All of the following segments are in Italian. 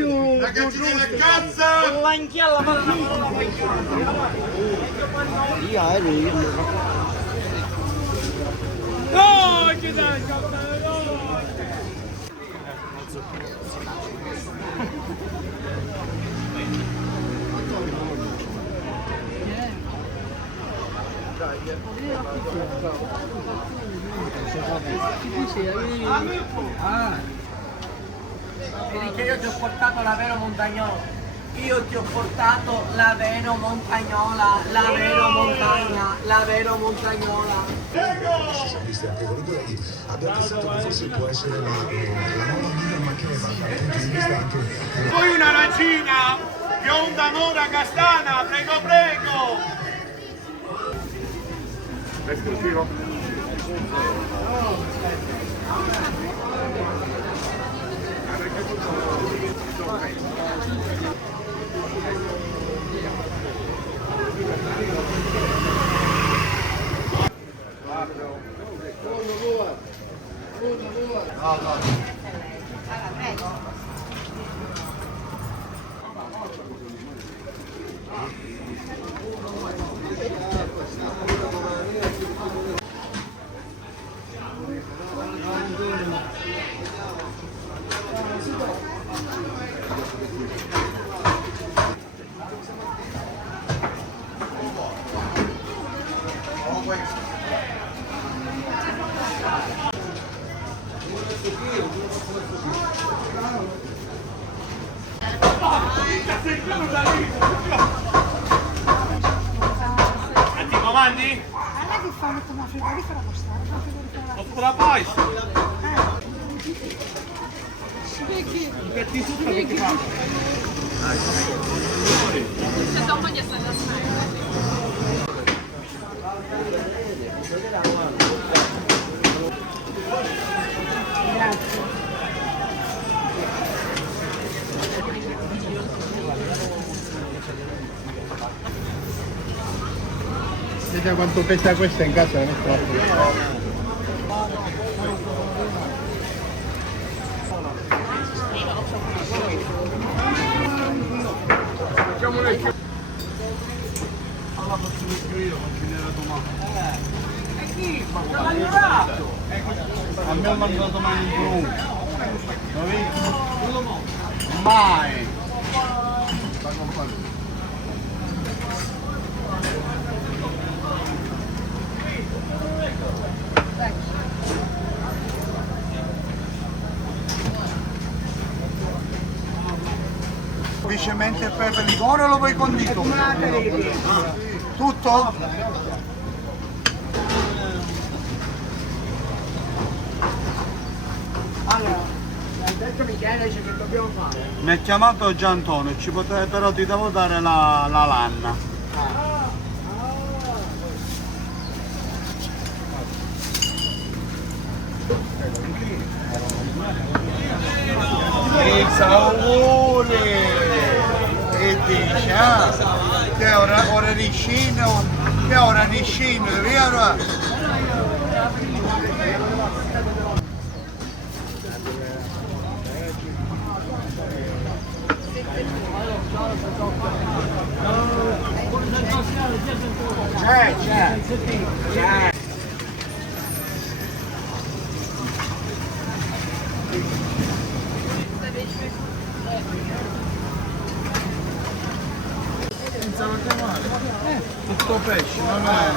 Ragazzi della cazza! L'anchialla partita! No, che dai, Vedi che io ti ho portato la vero montagnola. Io ti ho portato la vero montagnola, la vero montagna, la vero montagnola. Ci siamo visti anche con i colleghi, abbiamo pensato che forse può essere la nuova guida, ma che dal punto di vista anche... Poi una rancina, bionda mora castana, prego prego! Esclusivo. Ti comandi? Allora che fanno come frigorifera postale? Oppure la poi? Perché? Perché tutto che ti fa? Vedete quanto pesa questa in casa, la metto Allora faccio io, non ce n'era domani. E chi? Ma te l'ha liberato! A me ho mandato domani in blu. Lo vedi? Mai! semplicemente il pepe liquore o lo vuoi condito? Tutto? Allora, hai detto Michele dice che dobbiamo fare? Mi ha chiamato già Antonio, ci potrebbe, però ti devo dare la lanna. Auguri! E dice, che ora riscino, che ora riscino, via! C'è! Tutto pesce, non è...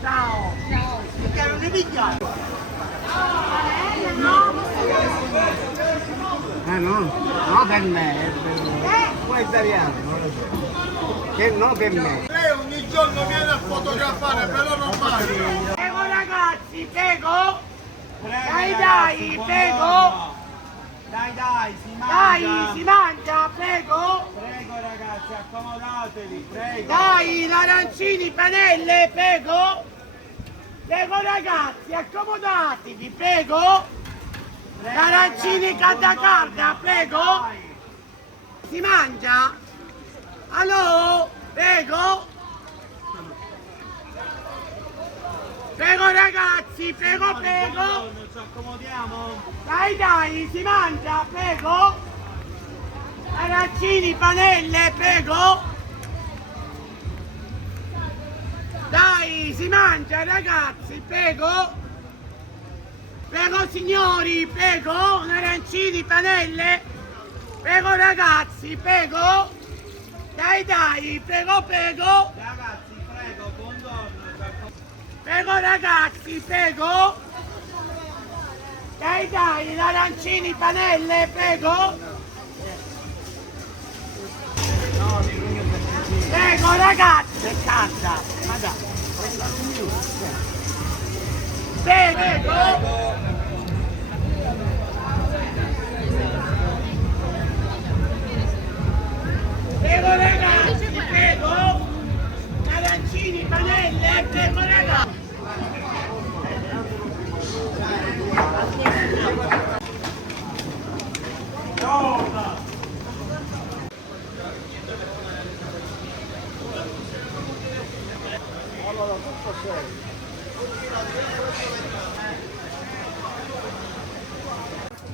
Ciao! Ciao! Perché non li pigliare? No, no per me, poi italiano, non lo so. Che no per me. Lei ogni giorno viene a fotografare, però non mai. Prego ragazzi, prego! Prego, Dai, prego! Dai, si mangia. Dai, si mangia, prego! Prego ragazzi, accomodatevi, prego. Dai, l'arancini, panelle, prego! Prego ragazzi, accomodatevi, prego! L'arancini carta carta, prego! Si mangia? Allora, prego! Prego ragazzi, prego, prego. Ci accomodiamo? Dai, si mangia, prego. Arancini, panelle, prego. Dai, si mangia ragazzi, prego. Prego signori, prego. Arancini, panelle. Prego ragazzi, prego. Dai, prego, prego. Ragazzi, prego, buongiorno. Prego ragazzi, prego. Dai, arancini, panelle, prego. Prego ragazzi, canta. Ma dai. Prego. Prego ragazzi, prego. Arancini, panelle, prego ragazzi.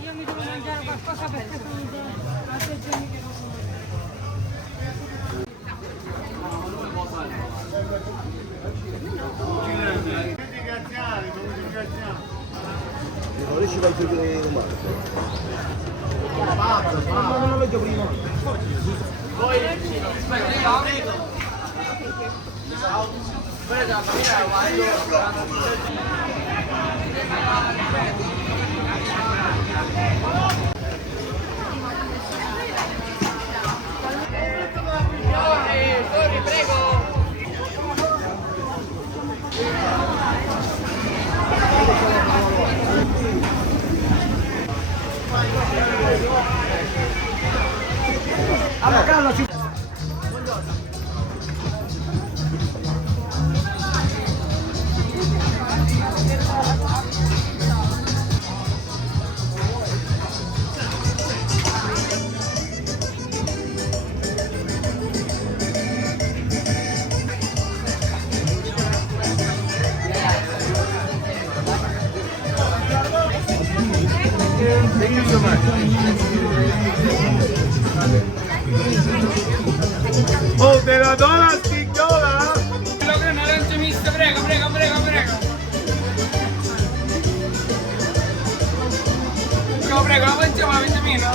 Io mi devo mangiare qualcosa perché sono altri giorni che non sono. Non riesci a vedere domani. Ma non lo vedo prima. Oh, te la do la signora! Lo crema arancia mista, prego. Prego, la mangiamo la vitamina?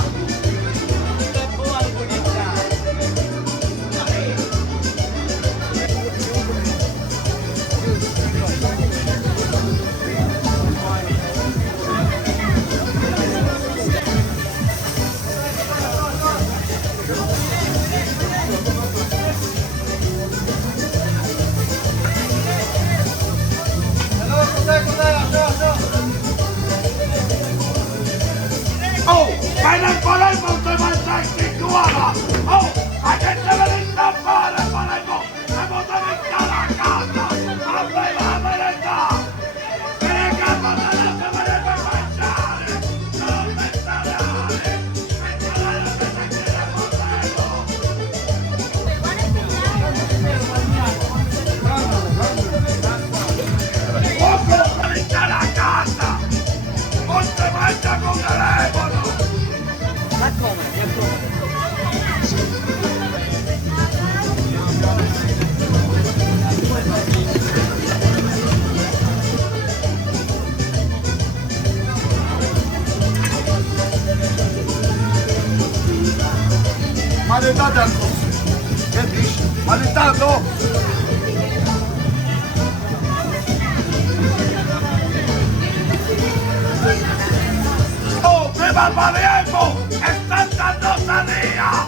Oh, fai nel Palermo se mangiassi qua! Oh, a che te venite a fare Palermo? Se potete stare a casa! A me la verità! Perché potete venire per mangiare! Non pensare! Pensare che è Palermo! Oh, potete stare a casa! Non si mangia con telefono! Maledata al posto! Che dici? Maletato? Oh, viva Palermo! È stata notaria!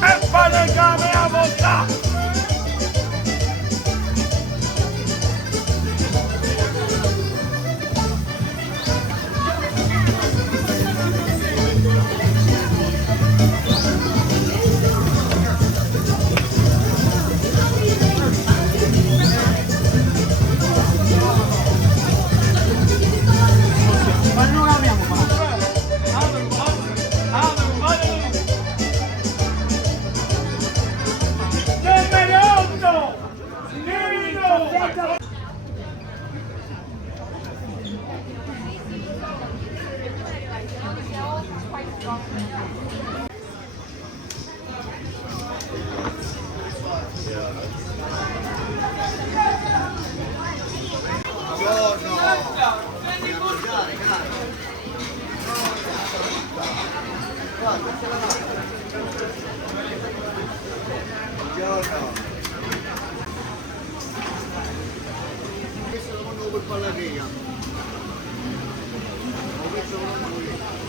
E palegame a votare! Buongiorno. Questo lo mando per Palermitan. Questo lo mando io.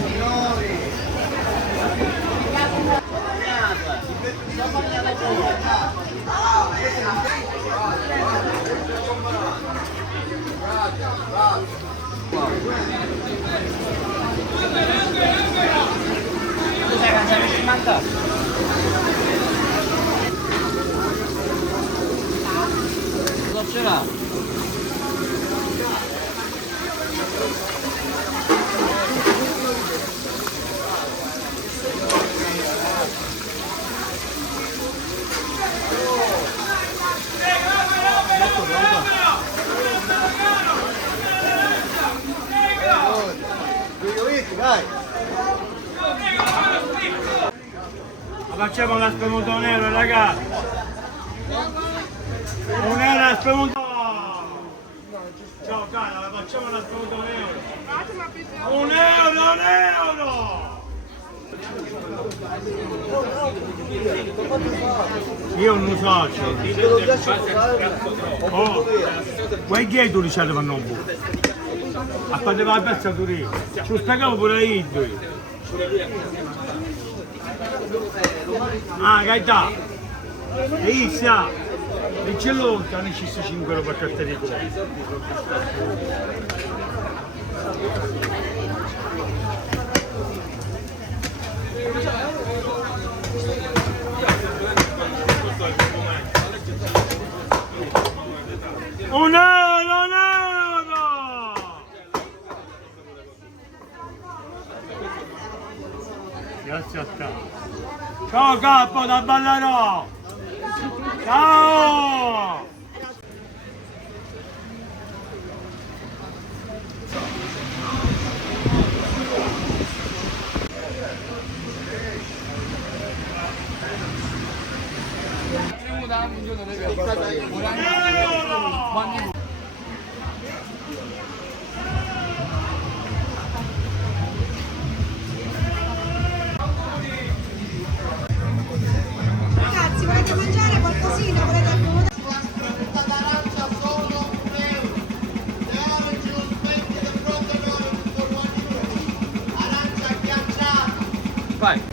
Signori. Cosa ce l'ha? Dai. Facciamo una spremuta un euro, ragazzi. Un euro la spremuta. Ciao cara, facciamo una spremuta un euro. Un euro, un euro. Io non so. Oh, quei gay tu diciamo vanno un po'. A quando va a pezza tu lì. Ci spiegavo pure io. Ah, Gaetà! Inizia! E c'è l'oltre, ne ci sta 5 euro per carta di cuore. Un euro, un euro! Grazie a te. Ciao Capo da Ballaro! Ciao! Ragazzi, volete mangiare qualcosina? Volete accomodare? Vai.